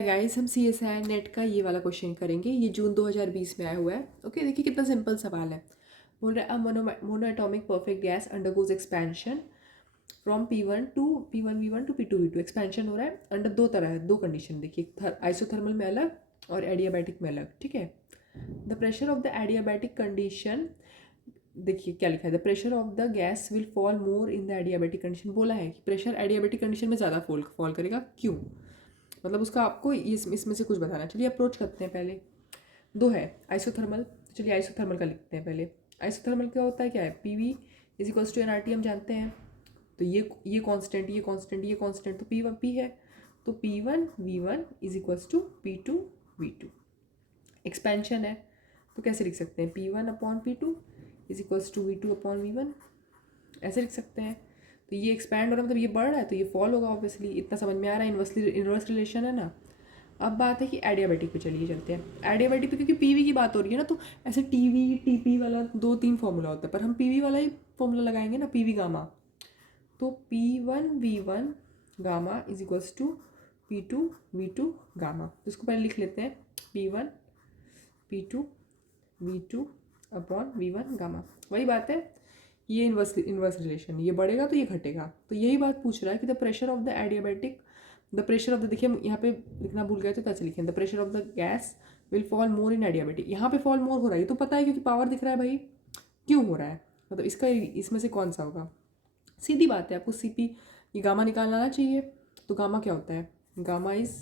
Guys हम C S I net का ये वाला क्वेश्चन करेंगे। ये जून 2020 में आया हुआ है। ओके, देखिए कितना सिंपल सवाल है। बोल रहा है monoatomic perfect gas undergoes expansion from P1 to P1 V1 to P2 V2। Expansion हो रहा है अंडर दो तरह है, दो कंडीशन। देखिए आइसोथर्मल में अलग और एडियाबैटिक में अलग। ठीक है, the pressure of the adiabatic condition, देखिए क्या लिखा है, the pressure of the gas will fall more in the adiabatic condition. बोला है कि प्रेशर एडियाबैटिक कंडीशन में ज़्यादा फॉल करेगा। क्यों? मतलब उसका आपको इसमें से कुछ बताना। चलिए अप्रोच करते हैं। पहले दो है आइसोथर्मल, तो चलिए आइसोथर्मल का लिखते हैं पहले। आइसोथर्मल क्या होता है, क्या है, P V is equals to NRT हम जानते हैं। तो ये कांस्टेंट, ये कांस्टेंट, ये कांस्टेंट, तो पी वन पी है, तो P1 V1 is equals to P2 V2। Expansion है तो कैसे लिख सकते हैं, P1 upon P2 is equals to V2 upon V1, ऐसे लिख सकते हैं। तो ये एक्सपैंड हो रहा है, मतलब ये बढ़ रहा है, तो ये फॉल होगा ऑब्वियसली। इतना समझ में आ रहा है, इनवर्स रिलेशन है ना। अब बात है कि एडियाबैटिक पे चलिए चलते हैं। एडियाबैटिक पे क्योंकि पीवी की बात हो रही है ना, तो ऐसे टीवी टीपी वाला 2-3 फॉर्मूला होता है, पर हम पीवी वाला ही फॉर्मूला लगाएंगे ना, पीवी गामा। तो P1 V1 gamma is equals to P2 V2 gamma. तो इसको पहले लिख लेते हैं, P1 P2 V2 upon V1 gamma. वही बात है, ये इनवर्स रिलेशन, ये बढ़ेगा तो ये घटेगा। तो यही बात पूछ रहा है कि the pressure of the adiabatic, the pressure of the, देखिए हम यहाँ पे लिखना भूल गए थे, तो ऐसे लिखें, the pressure of the gas will fall more in adiabatic. यहाँ पे फॉल मोर हो रहा है, ये तो पता है क्योंकि पावर दिख रहा है भाई। क्यों हो रहा है, मतलब इसका इसमें से कौन सा होगा? सीधी बात है, आपको CP ये गामा निकालना आना चाहिए। तो गामा क्या होता है, gamma is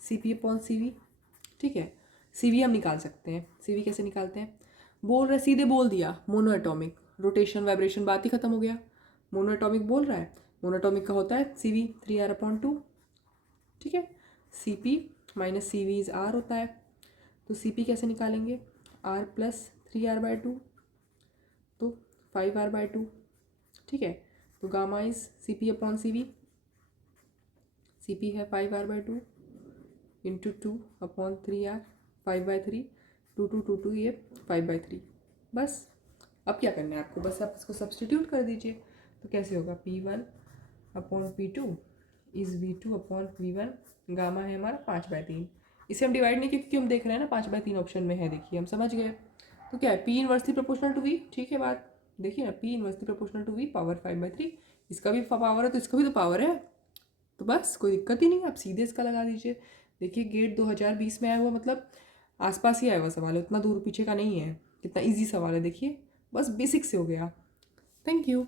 CP upon CV। ठीक है, CV हम निकाल सकते हैं। CV कैसे निकालते हैं, बोल रहे सीधे बोल दिया, मोनोएटॉमिक, रोटेशन वाइब्रेशन, बात ही खत्म हो गया। मोनोएटॉमिक बोल रहा है, मोनोएटॉमिक का होता है CV 3R/2। ठीक है, CP minus CV is R होता है। तो CP कैसे निकालेंगे, R प्लस 3R/2, तो 5R/2। ठीक है, तो gamma is CP upon CV, CP है 5R/2 इंटू 2 अपॉन 3R, 5/3, 2 ये 5/3। बस अब क्या करना है आपको, बस आप इसको सब्सटीट्यूट कर दीजिए। तो कैसे होगा, P1 upon P2 is V2 upon V1। Gamma है हमारा 5/3। इसे हम डिवाइड नहीं किया क्योंकि हम देख रहे हैं ना 5/3 ऑप्शन में है। देखिए हम समझ गए। तो क्या है, P inversely proportional to V। ठीक है बात, देखिए ना, P inversely proportional to V power 5/3। इसका भी पावर है तो इसका भी तो पावर है। तो बस कोई दिक्कत ही नहीं है, आप सीधे इसका लगा दीजिए। देखिए गेट 2020 में आया हुआ, मतलब आसपास ही आया हुआ सवाल है, उतना दूर पीछे का नहीं है। कितना इजी सवाल है देखिए, बस बेसिक से हो गया। Thank you.